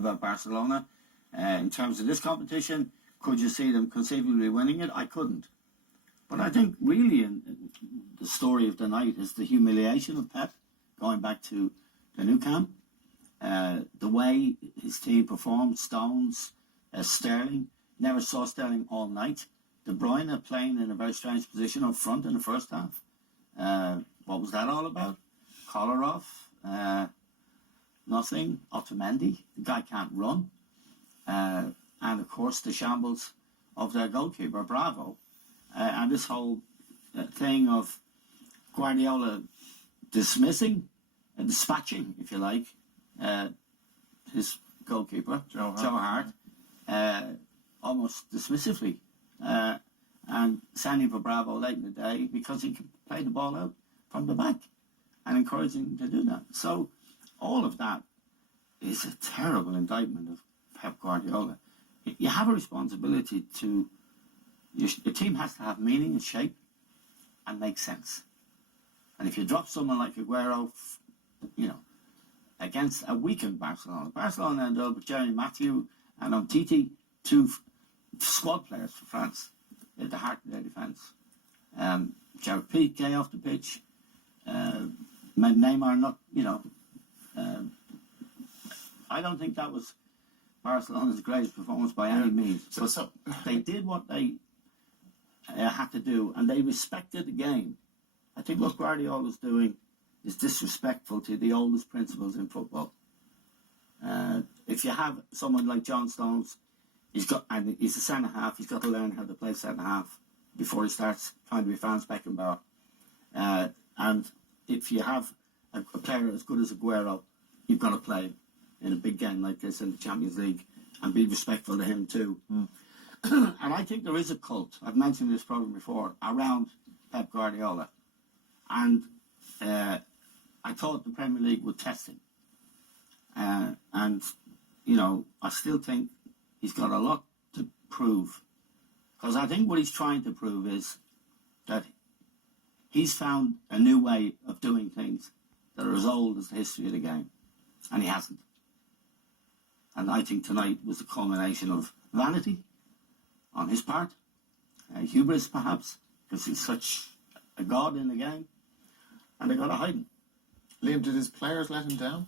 about Barcelona. In terms of this competition, could you see them conceivably winning it? I couldn't. But I think really the story of the night is the humiliation of Pep going back to the Nou Camp. The way his team performed, Stones, Sterling. Never saw Sterling all night. De Bruyne playing in a very strange position up front in the first half. What was that all about? Kolarov, nothing. Otamendi, the guy can't run. And of course the shambles of their goalkeeper, Bravo. And this whole thing of Guardiola dismissing and dispatching, if you like, his goalkeeper, Joe Hart, almost dismissively, and sending for Bravo late in the day because he could play the ball out from the back and encouraging him to do that. So all of that is a terrible indictment of Pep Guardiola. You have a responsibility to, your team has to have meaning and shape and make sense. And if you drop someone like Aguero, against a weakened Barcelona. Barcelona ended up with Jerry Mathieu and Umtiti, two squad players for France at the heart of their defence. Gerard Piqué off the pitch. Neymar not, I don't think that was Barcelona's greatest performance by any means. So they did what they had to do, and they respected the game. I think what Guardiola's doing is disrespectful to the oldest principles in football. If you have someone like John Stones, he's a centre half. He's got to learn how to play centre half before he starts trying to be Franz Beckenbauer. And if you have a player as good as Aguero, you've got to play in a big game like this in the Champions League and be respectful to him too. And I think there is a cult, I've mentioned this problem before, around Pep Guardiola. And I thought the Premier League would test him. I still think he's got a lot to prove. Because I think what he's trying to prove is that he's found a new way of doing things that are as old as the history of the game. And he hasn't. And I think tonight was the culmination of vanity on his part. Hubris, perhaps, because he's such a god in the game. And they got to hide him. Liam, did his players let him down?